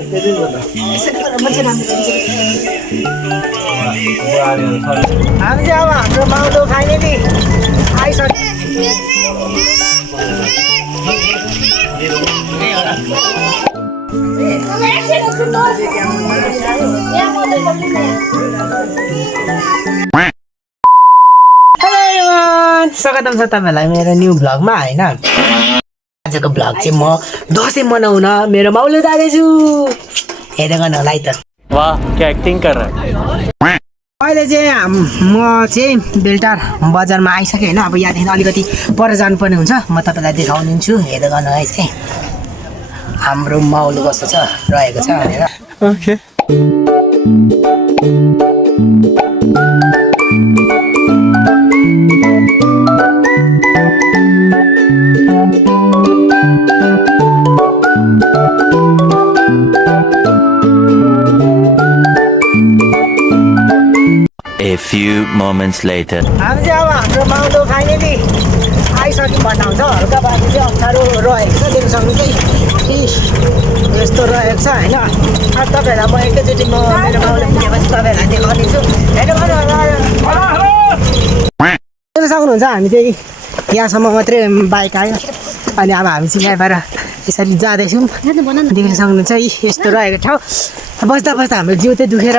हामी चाहिँ अब हाम्रो माउलो खाइने नि आइसक्यो। स्वागतम छ तपाईँलाई मेरो न्यू भ्लगमा होइन। आजको भ्लग चाहिँ म दसैँ मनाउन मेरो माउलो जाँदैछु। हेर्दै गर्नु होला है त। वाह क्या एक्टिङ कर रहा है। अहिले चाहिँ म चाहिँ बेलटार बजारमा आइसकेँ होइन। अब यहाँदेखि अलिकति पर जानुपर्ने हुन्छ। म तपाईँलाई देखाउदिन्छु। हेर्दै गर्नु है चाहिँ हाम्रो माउलो कस्तो छ रहेको छ भनेर। Okay A few moments later. हामी चाहिँ अब हाम्रो माउलो खाइने नि आइसक्यौँ भन्दा हुन्छ। हल्का बाटो चाहिँ अप्ठ्यारो रहेको छ। देख्न सक्नुहुन्छ यस्तो रहेको छ होइन। अब तपाईँहरूलाई म एकैचोटि म मेरो माउलो पुगेपछि तपाईँहरूलाई देखाउनेछु। हेर्न सक्नुहुन्छ हामी चाहिँ यहाँसम्म मात्रै बाइक आयो। अनि अब हामी चाहिँ यहाँबाट यसरी जाँदैछौँ। देख्न सक्नुहुन्छ यस्तो रहेको ठाउँ। बस्दा बस्दा हाम्रो जिउ चाहिँ दुखेर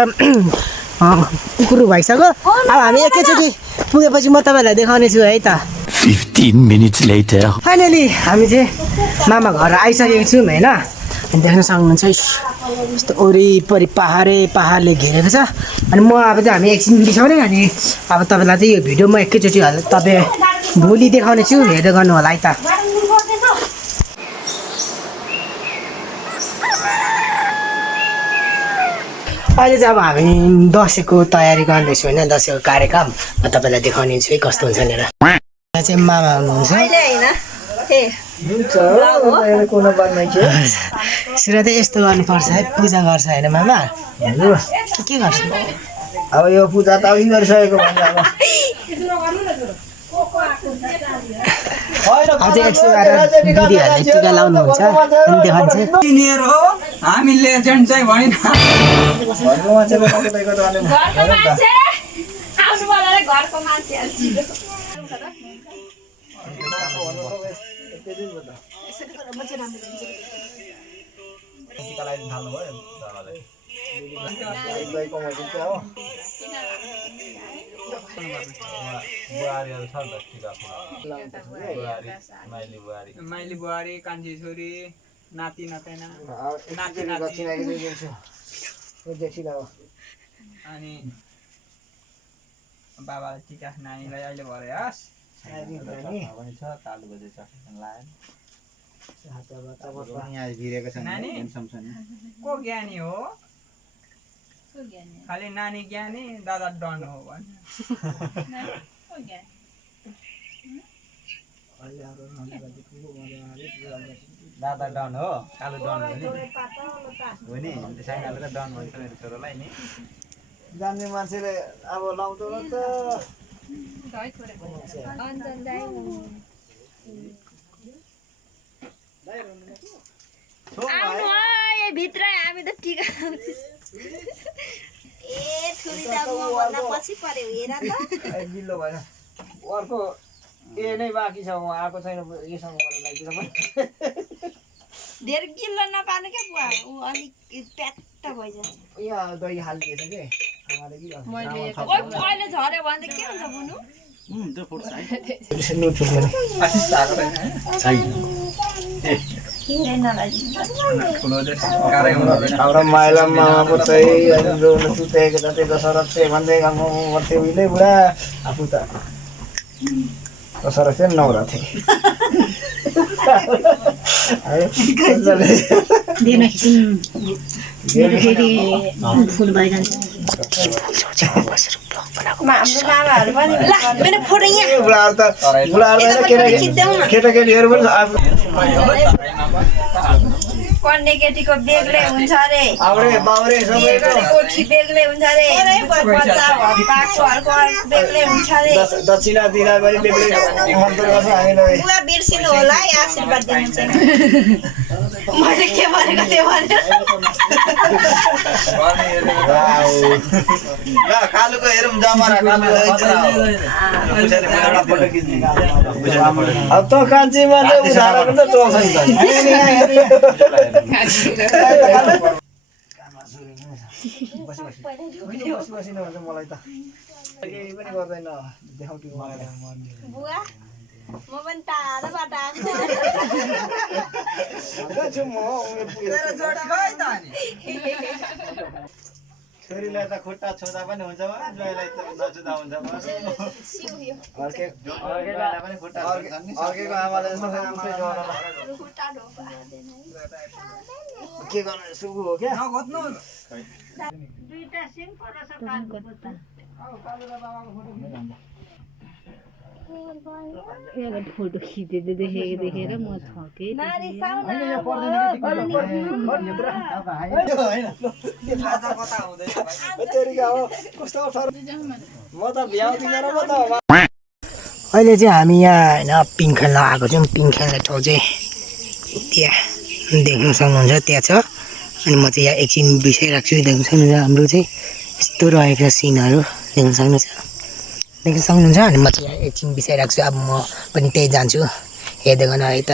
कुकुरु भइसक्यो। अब हामी एकैचोटि पुगेपछि म तपाईँलाई देखाउने छु है त। 15 minutes later. फाइनली हामी चाहिँ मामा घर आइसकेको छौँ होइन। देख्न सक्नुहुन्छ यस्तो वरिपरि पहाडले घेरेको छ। अनि म अब चाहिँ हामी एकछिन बिसाउने। अनि अब तपाईँलाई चाहिँ यो भिडियो म एकैचोटि तपाईँ भोलि देखाउने छु। हेर्दै गर्नु होला है त। अहिले चाहिँ अब हामी दसैँको तयारी गर्दैछौँ होइन। दसैँको कार्यक्रम म तपाईँलाई देखाउने छु है कस्तो हुन्छ भनेर। यहाँ चाहिँ मामा हुनुहुन्छ। सुरु चाहिँ यस्तो गर्नुपर्छ है। पूजा गर्छ होइन मामा। के गर्छ अब यो पूजा त अघि गरिसकेको अझै 112 दिदीहरूले टिका लाउनुहुन्छ अनि देखाउँछ। हामी लेजेन्ड चाहिँ भएन। माइली बुहारी कान्छी छोरी नाति नातिना अनि बाबालाई टिका नानीलाई अहिले भरे हस् नानी को ज्ञानी हो। खालि नानी ज्ञानी दादा डन हो भन्छ। दादा डन हो कालो डन हो नि त्यसैले हालेर डन भन्छ मेरो छोरालाई नि। जान्ने मान्छेले अब लाउँदो त आउनु है भित्र हामी त टिका ए छुरी त म भन्दा पछि पर्यो हेर त गिल्लो भएन अर्को ए नै बाँकी छ। म आएको छैन योसँग गरेर लगाइदिनु धेर गिल्लो नपार्नु क्या बुवा ऊ अलिक प्याट्ट भइजान्छ। यहाँ दही हालिदिएछ कि ओइ अहिले झऱ्यो भने त के हुन्छ बुनु। हाम्रो माइला मामाको चाहिँ रोन सुतेको जति दशरथ चाहिँ भन्दै गर्थ्यो उहिले बुढा आफू त दशरथ चाहिँ नौरा थिए। केटाकेटीहरू पनि पढ्ने केटीको बेग्लै हुन्छ अरे आउरे बाउरे सबैको कोठी बेग्लै हुन्छ अरे बच्चा पाएको हरको बेग्लै हुन्छ अरे दक्षिणा दिँदा पनि बेग्लै मन्त्र गर्छ हामीलाई बुवा बिर्सिनु होला है आशीर्वाद दिनु चाहिँ मैले के भनेको त्यो भने ल कालुको हेरौँ जमरा कालु अब त कान्छीमा चाहिँ उधारको त टोल्छ नि बसी नभन्छ मलाई त केही पनि गर्दैन देखाउँछु बुवा म पनि टाढोबाट आएको छोरीलाई त खुट्टा छुँदा पनि हुन्छ ज्वाइँलाई त नछुँदा हुन्छ अर्केको आमाले जस्तो के गर्नु सुगु हो क्या फोटो खिचेको देखेर म थकेँ अहिले चाहिँ हामी यहाँ होइन पिङ खेल्न आएको छौँ पिङ खेल्ने ठाउँ चाहिँ त्यहाँ देख्न सक्नुहुन्छ त्यहाँ छ अनि म चाहिँ यहाँ एकछिन बिसाइरहेको छु देख्न सक्नुहुन्छ हाम्रो चाहिँ यस्तो रहेको सिनहरू देख्न सक्नुहुन्छ अनि म चाहिँ यहाँ एकछिन बिसाइरहेको छु अब म पनि त्यही जान्छु हेर्दै गर्न है त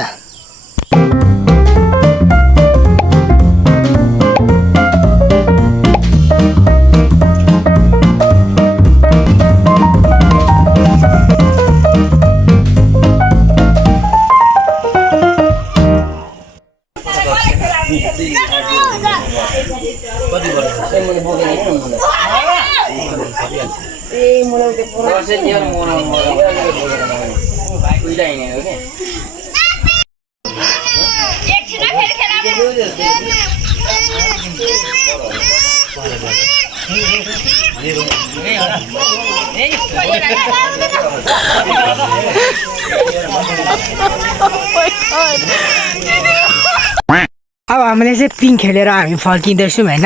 अब हामीले चाहिँ पिङ खेलेर हामी फर्किँदैछौँ होइन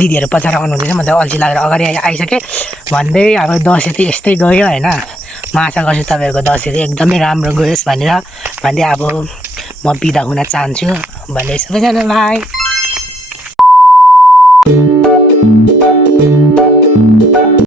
दिदीहरू पछाडि आउनुहुँदैछ म त अल्छी लागेर अगाडि आइसकेँ भन्दै अब दसैँ चाहिँ यस्तै गयो होइन म आशा गर्छु तपाईँहरूको दसैँ चाहिँ एकदमै राम्रो गयोस् भनेर भन्दै अब म बिदा हुन चाहन्छु भन्दै सबैजना बाई।